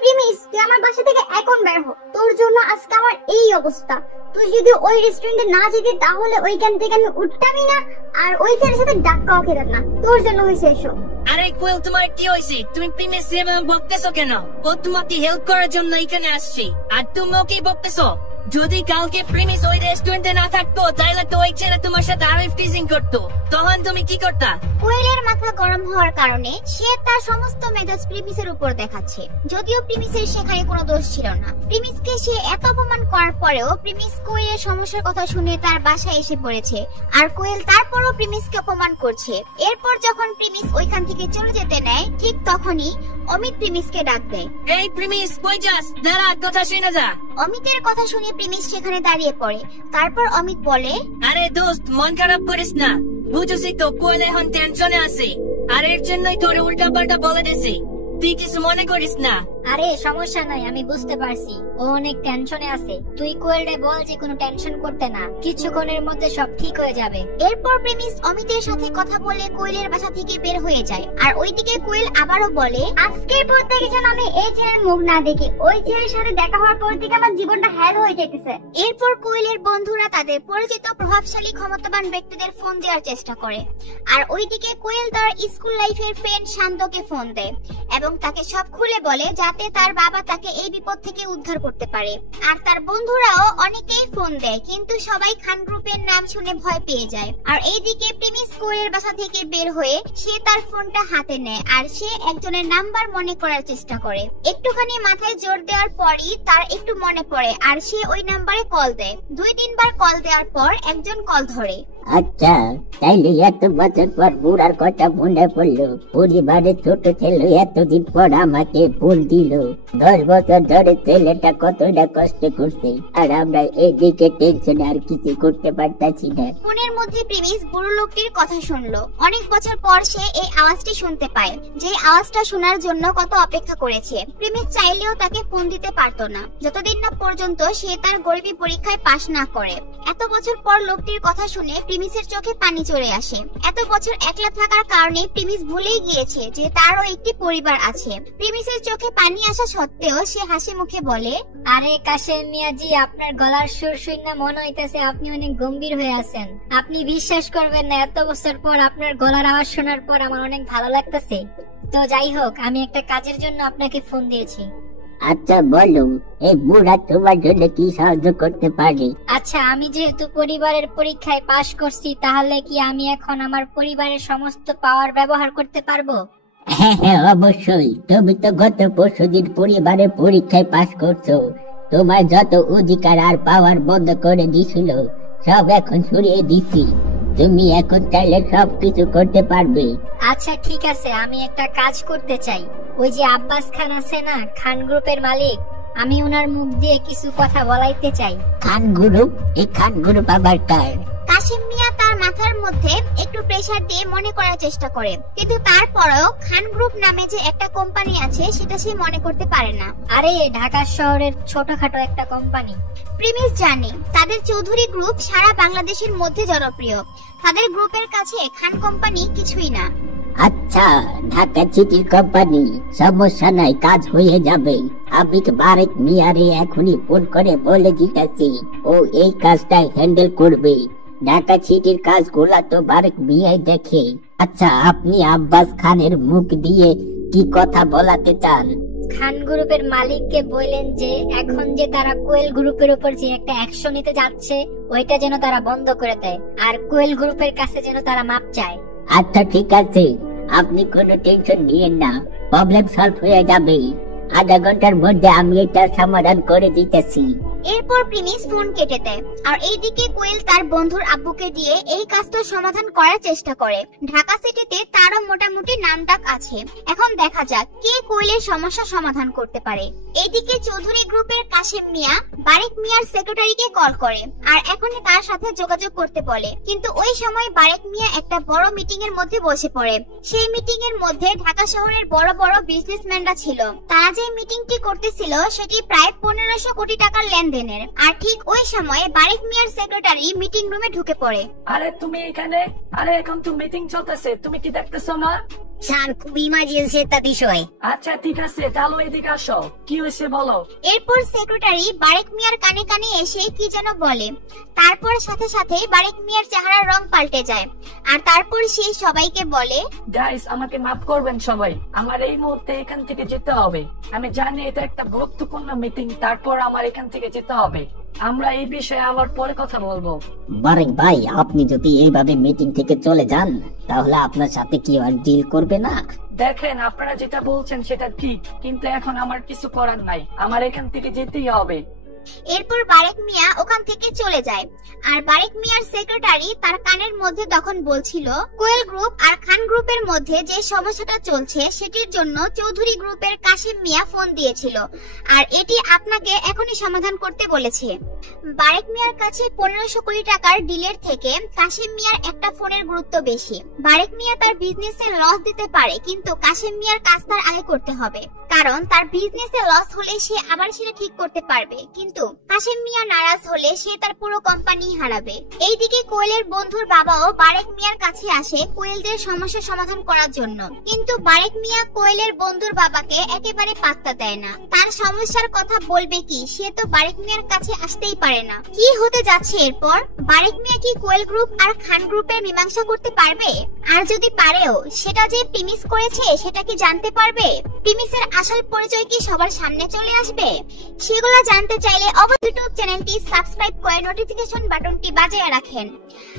Premise, তুই আমার বাসা থেকে এখন বের হ। তোর জন্য আজকে আমার এই অবস্থা। তুই যদি ওই রেস্টুরেন্টে না যেতি তাহলে ওইখান থেকে আমি উঠতামই না, আর ওই ছেলের সাথে ডাক্কাও খেতাম না। তোর জন্য হয়েছে এসব। আরে কোয়েল, তোমার কি হয়েছে? তুমি প্রিমিস এভাবে বকতেছো কেন? ও তোমাকে হেল্প করার জন্য এখানে আসছে, আর তুমি ওকে বকতেছো। যদি কালকে প্রিমিস ওই রেস্টুরেন্টে না থাকতো তাহলে তো ওই ছেলে তোমার সাথে আরো টিজিং করতো, তখন তুমি কি করতা? কোয়েলের মাথা গরম হওয়ার কারণে সে তার সমস্ত মেজাজ প্রিমিসের উপর দেখাচ্ছে, যদিও প্রিমিসের সেখানে কোনো দোষ ছিল না। প্রিমিসকে সে এত অপমান করার পরেও প্রিমিস কোয়েলের সমস্যার কথা শুনে তার বাসায় এসে পড়েছে, আর কোয়েল তারপরও প্রিমিসকে অপমান করছে। এরপর যখন প্রিমিস ওইখান থেকে চলে যেতে নেয়, ঠিক তখনই অমিত প্রিমিসকে ডাক দেয়। এই প্রিমিস, কই যাস? দাঁড়া, কথা শুনে যা। অমিতের কথা শুনে প্রিমিস সেখানে দাঁড়িয়ে পড়ে। তারপর অমিত বলে, আরে দোস্ত, মন খারাপ করিস না। বুঝছি তো কোয়েল এখন টেনশনে আছে, আর এর জন্যই তোরে উল্টা পাল্টা বলে দিছি। তুই কিছু মনে করিস না। আরে সমস্যা নাই, আমি বুঝতে পারছি ও অনেক টেনশনে আছে। তুই কোয়েলরে বল যে কোনো টেনশন করতে না, কিছুক্ষণের মধ্যে সব ঠিক হয়ে যাবে। এরপর প্রেমিস অমিতের সাথে কথা বলে কোয়েলের বাসা থেকে বের হয়ে যায়। আর ওইদিকে কোয়েল আবারও বলে, আজকের পর থেকে যেন আমি এই ছেলের মুখ না দেখি। ওই ছেলের সাথে দেখা হওয়ার পর থেকে আমার জীবনটা হ্যাল হয়ে যাইতেছে। এরপর কোয়েলের বন্ধুরা তাদের পরিচিত প্রভাবশালী ক্ষমতাবান ব্যক্তিদের ফোন দেওয়ার চেষ্টা করে, আর ওইদিকে কোয়েল তার স্কুল লাইফের ফ্রেন্ড শান্তকে ফোন দেয় এবং তাকে সব খুলে বলে যাতে তার বাবা তাকে এই বিপদ থেকে উদ্ধার করতে পারে। আর তার বন্ধুরাও অনেকেই ফোন দেয়, কিন্তু সবাই খান গ্রুপের নাম শুনে ভয় পেয়ে যায়। আর এইদিকে প্রেমিস কোয়েলের বাসা থেকে বের হয়ে সে তার ফোনটা হাতে নেয়, আর সে একজনের নাম্বার মনে করার চেষ্টা করে। একটুখানি মাথায় জোর দেওয়ার পরই তার একটু মনে পড়ে, আর সে ওই নাম্বারে কল দেয়। 2-3 বার কল দেওয়ার পর একজন কল ধরে। আচ্ছা, তাইলে এত বছর পর বুড়ার কথা মনে পড়লো? পরিবারের ছোট ছেলে এতদিন পর আমাকে ফোন দিল। 10 বছর ধরে ছেলেটা কতটা কষ্ট করছে, আর আমরা এদিকে টেনশনে আর কিছু করতে পারতাছি না। ফোনের মধ্যে প্রেমিস বুড়ো লোকটির কথা শুনলো। অনেক বছর পর সে এই আওয়াজটি শুনতে পায়, যে আওয়াজটা শোনার জন্য কত অপেক্ষা করেছে। প্রেমিস চাইলেও তাকে ফোন দিতে পারতো না, যতদিন না পর্যন্ত সে তার গরিবী পরীক্ষায় পাশ না করে। এত বছর পর লোকটির কথা শুনে প্রেমিসের চোখে পানি চলে আসে। এত বছর একলা থাকার কারণে প্রেমিস ভুলেই গিয়েছে যে তারও একটি পরিবার আছে। প্রেমিসের চোখে পানি আসা সত্ত্বেও সে হাসি মুখে বলে, আরে কাশেম মিয়াজি, আপনার গলার সুর শুনে মনে হইতেছে আপনি অনেক গম্ভীর হয়ে আছেন। আপনি বিশ্বাস করবেন না, এত বছর পর আপনার গলার আওয়াজ শোনার পর আমার অনেক ভালো লাগতেছে। তো যাই হোক, আমি একটা কাজের জন্য আপনাকে ফোন দিয়েছি। আচ্ছা বলো, এই বুড়া তোমার জন্য কি সাহায্য করতে পারি? আচ্ছা, আমি যেহেতু পরিবারের পরীক্ষায় পাশ করছি, তাহলে কি আমি এখন আমার পরিবারের সমস্ত পাওয়ার ব্যবহার করতে পারবো? হ্যাঁ হ্যাঁ, অবশ্যই। তুমি তো গত পরশুদিন পরিবারের পরীক্ষায় পাশ করছো। তোমার যত অধিকার আর পাওয়ার বন্ধ করে দিছিল সব এখন সরিয়ে দিছি। তুমি এখন চাইলে সবকিছু করতে পারবে। আচ্ছা ঠিক আছে, আমি একটা কাজ করতে চাই। ওই যে আব্বাস খান আছে না, খান গ্রুপের মালিক, আমি ওনার মুখ দিয়ে কিছু কথা বলাইতে চাই। খান গ্রুপ? এই খান গ্রুপ আবার কার? কাশিম মিয়া তার মাথার মধ্যে একটু প্রেসার দিয়ে মনে করার চেষ্টা করে, কিন্তু তারপরেও খান গ্রুপ নামে যে একটা কোম্পানি আছে সেটা সে মনে করতে পারে না। আরে ঢাকা শহরের ছোটখাটো একটা কোম্পানি। প্রিমিস জানে তাদের চৌধুরী গ্রুপ সারা বাংলাদেশের মধ্যে জনপ্রিয়। তাদের গ্রুপের কাছে খান কোম্পানি কিছুই না। আচ্ছা, ঢাকা সিটির কোম্পানি, সমস্যা নাই, কাজ হয়ে যাবে। আমি বারেক মিয়ারে এখনই ফোন করে বলে দিতেছি, ও এই কাজটা হ্যান্ডেল করবে। ঢাকা সিটির কাজগুলা তো বারেক মিয়াই দেখে। আচ্ছা, আপনি আব্বাস খানের মুখ দিয়ে কি কথা বলাতে চান? খান গ্রুপের মালিককে বললেন যে এখন যে তারা কোয়েল গ্রুপের উপর যে একটা অ্যাকশন নিতে যাচ্ছে, ওইটা যেন তারা বন্ধ করে দেয়, আর কোয়েল গ্রুপের কাছে যেন তারা মাপ চায়। আচ্ছা ঠিক আছে, আপনি কোনো টেনশন নিয়েন না, প্রবলেম সলভ হয়ে যাবে। আধা ঘন্টার মধ্যে আমি এটার সমাধান করে দিতেছি। এরপর প্রিমিস ফোন কেটে দেয়, আর এইদিকে কোয়েল তার বন্ধুর আব্বুকে দিয়ে এই কাজটা সমাধান করার চেষ্টা করে। ঢাকা সিটিতে তারও মোটামুটি নামডাক আছে। এখন দেখা যাক কে কোয়েলের সমস্যা সমাধান করতে পারে। এইদিকে চৌধুরী গ্রুপের কাশেম মিয়া বারেক মিয়ার সেক্রেটারিকে কল করে, আর এখনই তার সাথে যোগাযোগ করতে বলে। কিন্তু ওই সময় বারেক মিয়া একটা বড় মিটিং এর মধ্যে বসে পড়ে। সেই মিটিং এর মধ্যে ঢাকা শহরের বড় বড় বিজনেসম্যানরা ছিল। তারা যে মিটিংটি করতেছিল সেটি প্রায় 1500 কোটি টাকার লেনদেনের। আর ঠিক ওই সময়ে বারেক মিয়ার সেক্রেটারি মিটিং রুমে ঢুকে পড়ে। আরে তুমি এখানে? আরে এখন তো মিটিং চলতেছে, তুমি কি দেখতেছো না? স্যার খুব ইমার্জেন্সি একটা বিষয়। আচ্ছা ঠিক আছে, চলো এদিকে আসো, কি হয়েছে বলো। এরপর সেক্রেটারি বারেক মিয়ার কানে কানে এসে কি যেন বলে। তারপর সাথে সাথে বারেক মিয়ার চেহারার রং পাল্টে যায়। আর তারপর সে সবাইকে বলে, গাইস আমাকে মাফ করবেন সবাই, আমার এই মুহূর্তে এখান থেকে যেতে হবে। আমি জানি এটা একটা গুরুত্বপূর্ণ মিটিং, তারপর আমার এখান থেকে যেতে হবে। আমরা এই বিষয়ে আবার পরে কথা বলবো। বারেক ভাই, আপনি যদি এইভাবে মিটিং থেকে চলে যান তাহলে আপনার সাথে কি আর ডিল করবে না? দেখেন আপনারা যেটা বলছেন সেটা ঠিক, কিন্তু এখন আমার কিছু করার নাই, আমার এখান থেকে যেতেই হবে। এরপর বারেক মিয়া ওখান থেকে চলে যায়। আর বারেক মিয়ার সেক্রেটারি তার কানের মধ্যে তখন বলছিল, কোয়েল গ্রুপ আর খান গ্রুপের মধ্যে যে সমস্যাটা চলছে সেটির জন্য চৌধুরী গ্রুপের কাশিম মিয়া ফোন দিয়েছিল, আর এটি আপনাকে এখনই সমাধান করতে বলেছে। বারেক মিয়ার কাছে 1500 কোটি টাকার ডিলের থেকে কাশিম মিয়ার একটা ফোনের গুরুত্ব বেশি। বারেক মিয়া তার বিজনেসে লস দিতে পারে, কিন্তু কাশিম মিয়ার কাজ তার আগে করতে হবে, কারণ তার বিজনেসে লস হলে সে আবার সেটা ঠিক করতে পারবে, কিন্তু কাশিম মিয়া নারাজ হলে সে তার পুরো কোম্পানি হারাবে। এইদিকে কোয়েলের বন্ধুর বাবাও বারেক মিয়ার কাছে আসে কোয়েলদের সমস্যা সমাধান করার জন্য, কিন্তু বারেক মিয়া কোয়েলের বন্ধুর বাবাকে একেবারে পাত্তা দেয় না। তার সমস্যার কথা বলবে কি, সে তো বারেক মিয়ার কাছে আসতেই পারে না। কি হতে যাচ্ছে এরপর? বারেক মিয়া কি কোয়েল গ্রুপ আর খান গ্রুপের মীমাংসা করতে পারবে? আর যদি পারেও, সেটা যে প্রিমিস করেছে সেটা কি জানতে পারবে? প্রিমিসের আসল পরিচয় কি সবার সামনে চলে আসবে? সেগুলো জানতে চাইলে অবশ্যই ইউটিউব চ্যানেলটি সাবস্ক্রাইব করে নোটিফিকেশন বাটনটি বাজিয়ে রাখেন।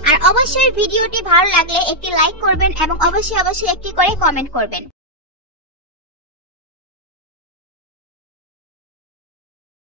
আর অবশ্যই ভিডিওটি ভালো লাগলে একটি লাইক করবেন এবং অবশ্যই একটি করে কমেন্ট করবেন।